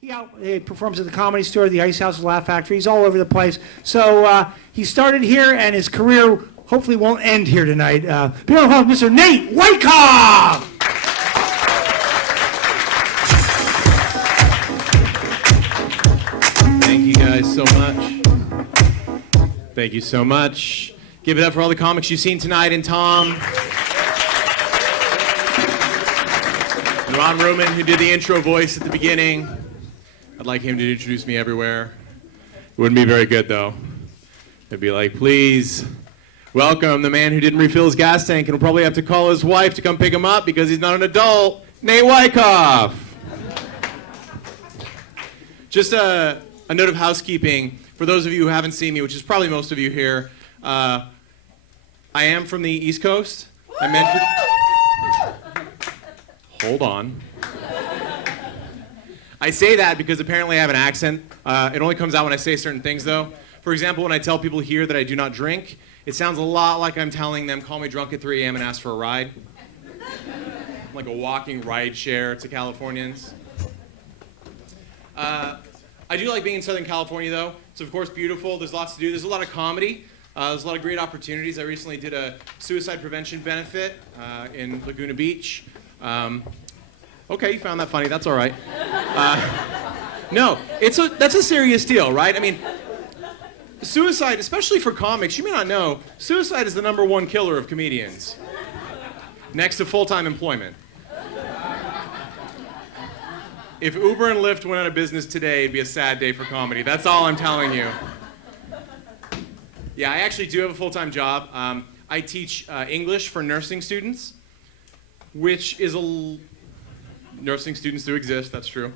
He performs at the Comedy Store, the Ice House, Laugh Factory. He's all over the place. So he started here, and his career hopefully won't end here tonight. Being on Mr. Nate Wyckoff! Thank you guys so much. Thank you so much. Give it up for all the comics you've seen tonight, and Tom. And Ron Ruman, who did the intro voice at the beginning. I'd like him to introduce me everywhere. It wouldn't be very good, though. It'd be like, please, welcome the man who didn't refill his gas tank and will probably have to call his wife to come pick him up because he's not an adult, Nate Wyckoff. Just a note of housekeeping. For those of you who haven't seen me, which is probably most of you here, I am from the East Coast. I meant to... Hold on. I say that because apparently I have an accent. It only comes out when I say certain things, though. For example, when I tell people here that I do not drink, it sounds a lot like I'm telling them, call me drunk at 3 a.m. and ask for a ride. I'm like a walking ride share to Californians. I do like being in Southern California, though. It's, of course, beautiful. There's lots to do. There's a lot of comedy. There's a lot of great opportunities. I recently did a suicide prevention benefit in Laguna Beach. Okay, you found that funny. That's all right. No, that's a serious deal, right? I mean, suicide, especially for comics, you may not know, suicide is the #1 killer of comedians, next to full-time employment. If Uber and Lyft went out of business today, it'd be a sad day for comedy. That's all I'm telling you. Yeah, I actually do have a full-time job. I teach English for nursing students, which is nursing students do exist, that's true.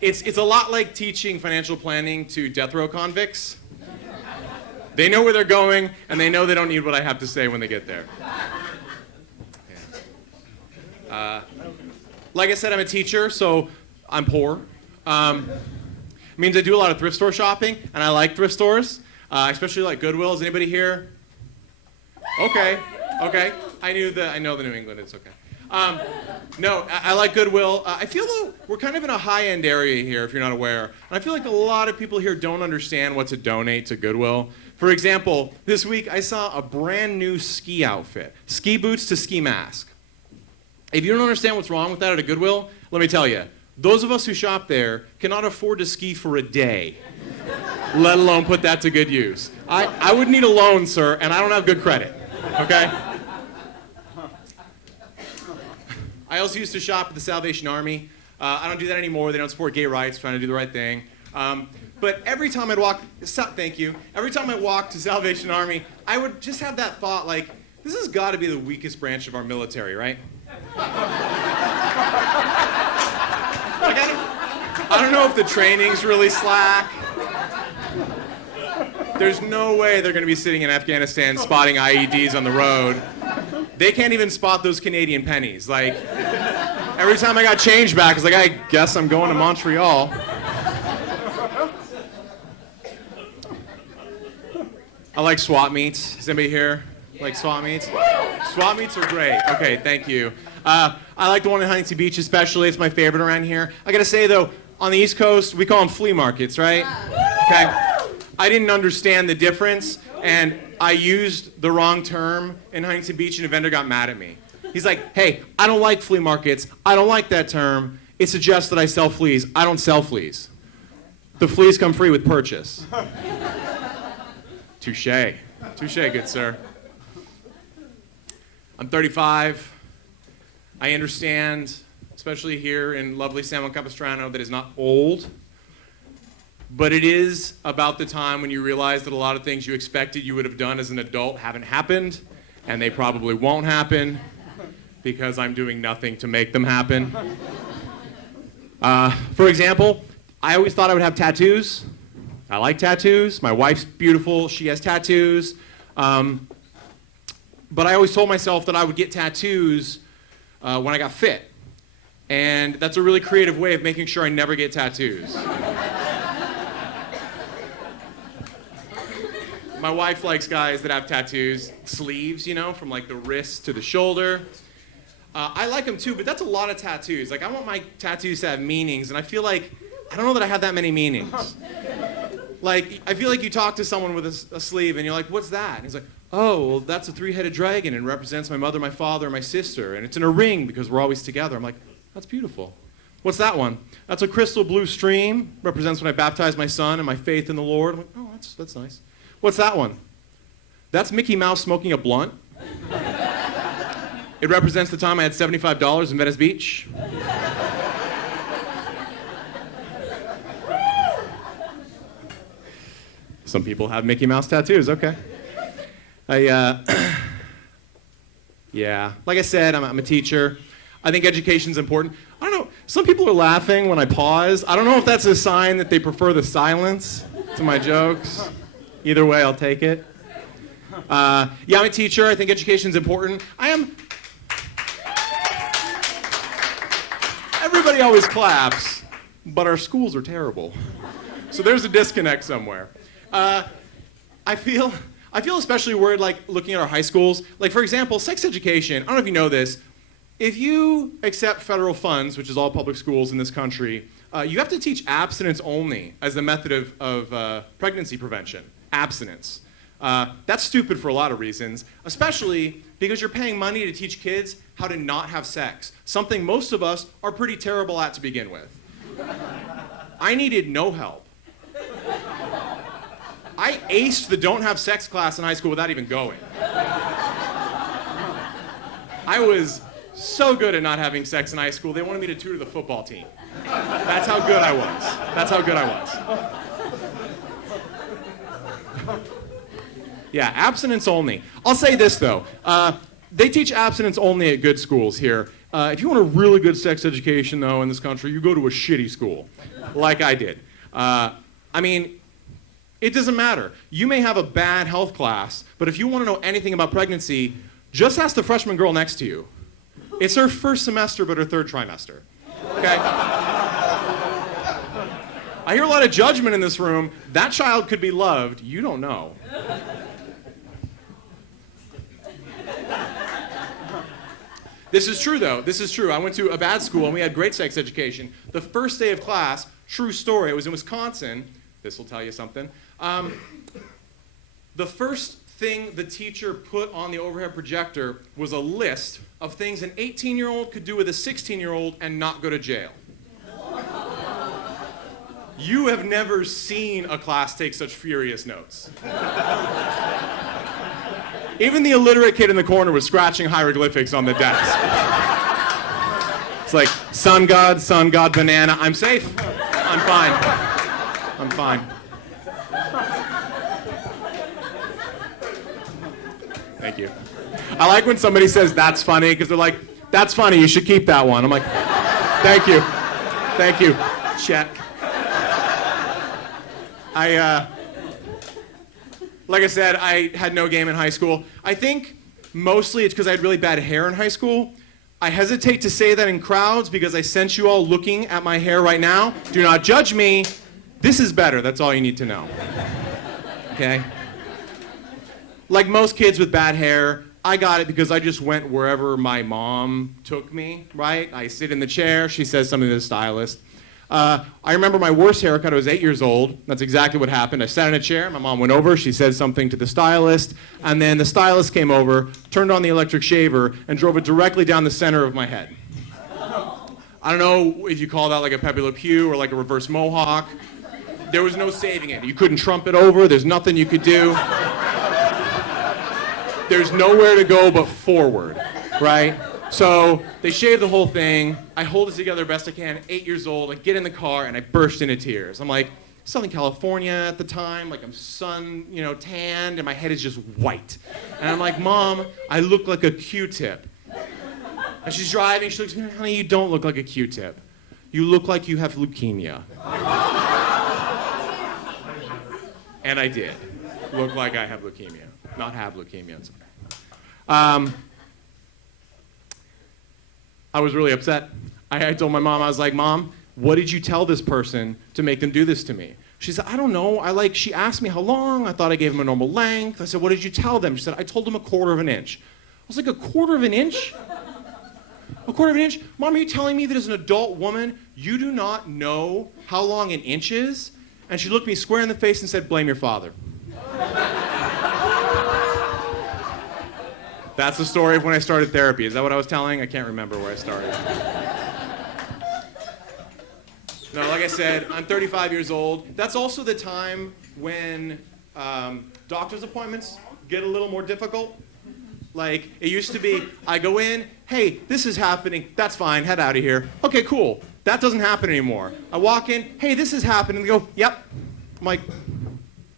It's a lot like teaching financial planning to death row convicts. They know where they're going, and they know they don't need what I have to say when they get there. Yeah. Like I said, I'm a teacher, so I'm poor. It means I do a lot of thrift store shopping, and I like thrift stores, especially like Goodwill. Is anybody here? Okay. I know the New England, it's okay. No, I like Goodwill. I feel though we're kind of in a high-end area here, if you're not aware. And I feel like a lot of people here don't understand what to donate to Goodwill. For example, this week I saw a brand new ski outfit. Ski boots to ski mask. If you don't understand what's wrong with that at a Goodwill, let me tell you. Those of us who shop there cannot afford to ski for a day, let alone put that to good use. I would need a loan, sir, and I don't have good credit, okay? I also used to shop at the Salvation Army. I don't do that anymore. They don't support gay rights, trying to do the right thing. But every time I'd walk, thank you. Every time I walked to Salvation Army, I would just have that thought, like, this has got to be the weakest branch of our military, right? Like, I don't know if the training's really slack. There's no way they're going to be sitting in Afghanistan spotting IEDs on the road. They can't even spot those Canadian pennies. Like, every time I got change back, I was like, I guess I'm going to Montreal. I like swap meets. Is anybody here like swap meets? Swap meets are great. Okay, thank you. I like the one in Huntington Beach especially. It's my favorite around here. I gotta say though, on the East Coast, we call them flea markets, right? Okay. I didn't understand the difference, and I used the wrong term in Huntington Beach, and a vendor got mad at me. He's like, hey, I don't like flea markets. I don't like that term. It suggests that I sell fleas. I don't sell fleas. The fleas come free with purchase. Touché. Touché, good sir. I'm 35. I understand, especially here in lovely San Juan Capistrano, that is not old. But it is about the time when you realize that a lot of things you expected you would have done as an adult haven't happened, and they probably won't happen because I'm doing nothing to make them happen. For example, I always thought I would have tattoos. I like tattoos. My wife's beautiful. She has tattoos. But I always told myself that I would get tattoos when I got fit. And that's a really creative way of making sure I never get tattoos. My wife likes guys that have tattoos, sleeves, you know, from like the wrist to the shoulder. I like them too, but that's a lot of tattoos. Like, I want my tattoos to have meanings, and I feel like I don't know that I have that many meanings. Like, I feel like you talk to someone with a sleeve and you're like, what's that? And he's like, oh, well, that's a three-headed dragon and represents my mother, my father, and my sister. And it's in a ring because we're always together. I'm like, that's beautiful. What's that one? That's a crystal blue stream. Represents when I baptized my son and my faith in the Lord. I'm like, oh, that's nice. What's that one? That's Mickey Mouse smoking a blunt. It represents the time I had $75 in Venice Beach. Some people have Mickey Mouse tattoos, okay. Yeah, like I said, I'm a teacher. I think education's important. I don't know, some people are laughing when I pause. I don't know if that's a sign that they prefer the silence to my jokes. Either way, I'll take it. Yeah, I'm a teacher. I think education's important. Everybody always claps, but our schools are terrible. So there's a disconnect somewhere. I feel especially worried, like, looking at our high schools. Like, for example, sex education. I don't know if you know this. If you accept federal funds, which is all public schools in this country, you have to teach abstinence only as the method of pregnancy prevention. Abstinence. That's stupid for a lot of reasons, especially because you're paying money to teach kids how to not have sex, something most of us are pretty terrible at to begin with. I needed no help. I aced the don't have sex class in high school without even going. I was so good at not having sex in high school, they wanted me to tutor the football team. That's how good I was. That's how good I was. Yeah, abstinence only. I'll say this, though. They teach abstinence only at good schools here. If you want a really good sex education, though, in this country, you go to a shitty school, like I did. I mean, it doesn't matter. You may have a bad health class, but if you want to know anything about pregnancy, just ask the freshman girl next to you. It's her first semester, but her third trimester. Okay? I hear a lot of judgment in this room. That child could be loved. You don't know. This is true, though. This is true. I went to a bad school, and we had great sex education. The first day of class, true story, it was in Wisconsin. This will tell you something. The first thing the teacher put on the overhead projector was a list of things an 18-year-old could do with a 16-year-old and not go to jail. You have never seen a class take such furious notes. Even the illiterate kid in the corner was scratching hieroglyphics on the desk. It's like, sun god, banana. I'm safe. I'm fine. I'm fine. Thank you. I like when somebody says that's funny, because they're like, that's funny, you should keep that one. I'm like, thank you. Thank you. Check. Like I said, I had no game in high school. I think mostly it's because I had really bad hair in high school. I hesitate to say that in crowds because I sense you all looking at my hair right now. Do not judge me. This is better. That's all you need to know. Okay? Like most kids with bad hair, I got it because I just went wherever my mom took me, right? I sit in the chair. She says something to the stylist. I remember my worst haircut. I was 8 years old. That's exactly what happened. I sat in a chair. My mom went over. She said something to the stylist. And then the stylist came over, turned on the electric shaver, and drove it directly down the center of my head. I don't know if you call that like a Pepe Le Pew or like a reverse mohawk. There was no saving it. You couldn't trump it over. There's nothing you could do. There's nowhere to go but forward, right? So they shave the whole thing. I hold it together best I can. 8 years old. I get in the car and I burst into tears. I'm like, Southern California at the time, like I'm tanned, and my head is just white. And I'm like, Mom, I look like a Q-tip. And she's driving. She looks at me, honey, you don't look like a Q-tip. You look like you have leukemia. And I did look like I have leukemia. Not have leukemia. I was really upset. I told my mom, I was like, Mom, what did you tell this person to make them do this to me? She said, I don't know. She asked me how long. I thought I gave them a normal length. I said, what did you tell them? She said, I told them 1/4 of an inch. I was like, 1/4 of an inch? 1/4 of an inch? Mom, are you telling me that as an adult woman, "You do not know how long an inch is?" And she looked me square in the face and said, "Blame your father." That's the story of when I started therapy. Is that what I was telling? I can't remember where I started. No, like I said, I'm 35 years old. That's also the time when doctor's appointments get a little more difficult. Like, it used to be, I go in, "Hey, this is happening. That's fine. Head out of here." Okay, cool. That doesn't happen anymore. I walk in, "Hey, this is happening." They go, "Yep." I'm like,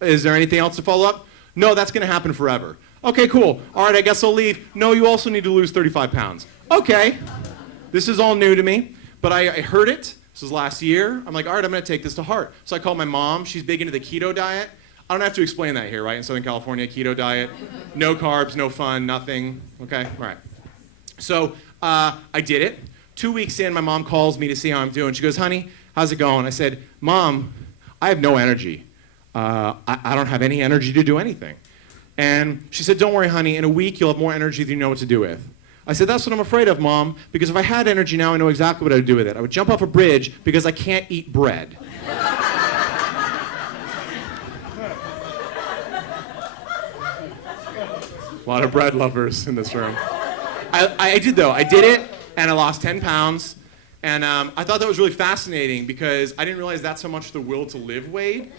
"Is there anything else to follow up?" "No, that's going to happen forever." "Okay, cool. All right, I guess I'll leave." "No, you also need to lose 35 pounds. Okay. This is all new to me, but I heard it. This was last year. I'm like, all right, I'm going to take this to heart. So I called my mom. She's big into the keto diet. I don't have to explain that here, right? In Southern California, keto diet. No carbs, no fun, nothing. Okay? All right. So I did it. 2 weeks in, my mom calls me to see how I'm doing. She goes, "Honey, how's it going?" I said, "Mom, I have no energy. I don't have any energy to do anything." And she said, "Don't worry, honey. In a week, you'll have more energy than you know what to do with." I said, "That's what I'm afraid of, Mom, because if I had energy now, I know exactly what I would do with it. I would jump off a bridge because I can't eat bread." A lot of bread lovers in this room. I did, though. I did it, and I lost 10 pounds. And I thought that was really fascinating because I didn't realize that's how much the will to live weighed.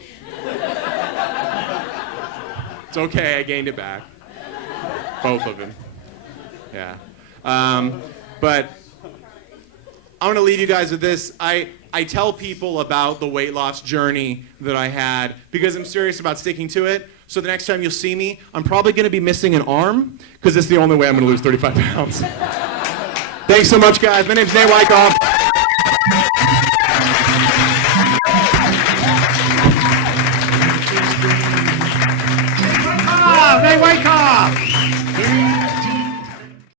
It's okay, I gained it back. Both of them. Yeah. But I want to leave you guys with this. I tell people about the weight loss journey that I had because I'm serious about sticking to it. So the next time you'll see me, I'm probably going to be missing an arm because it's the only way I'm going to lose 35 pounds. Thanks so much, guys. My name's Nate Wyckoff.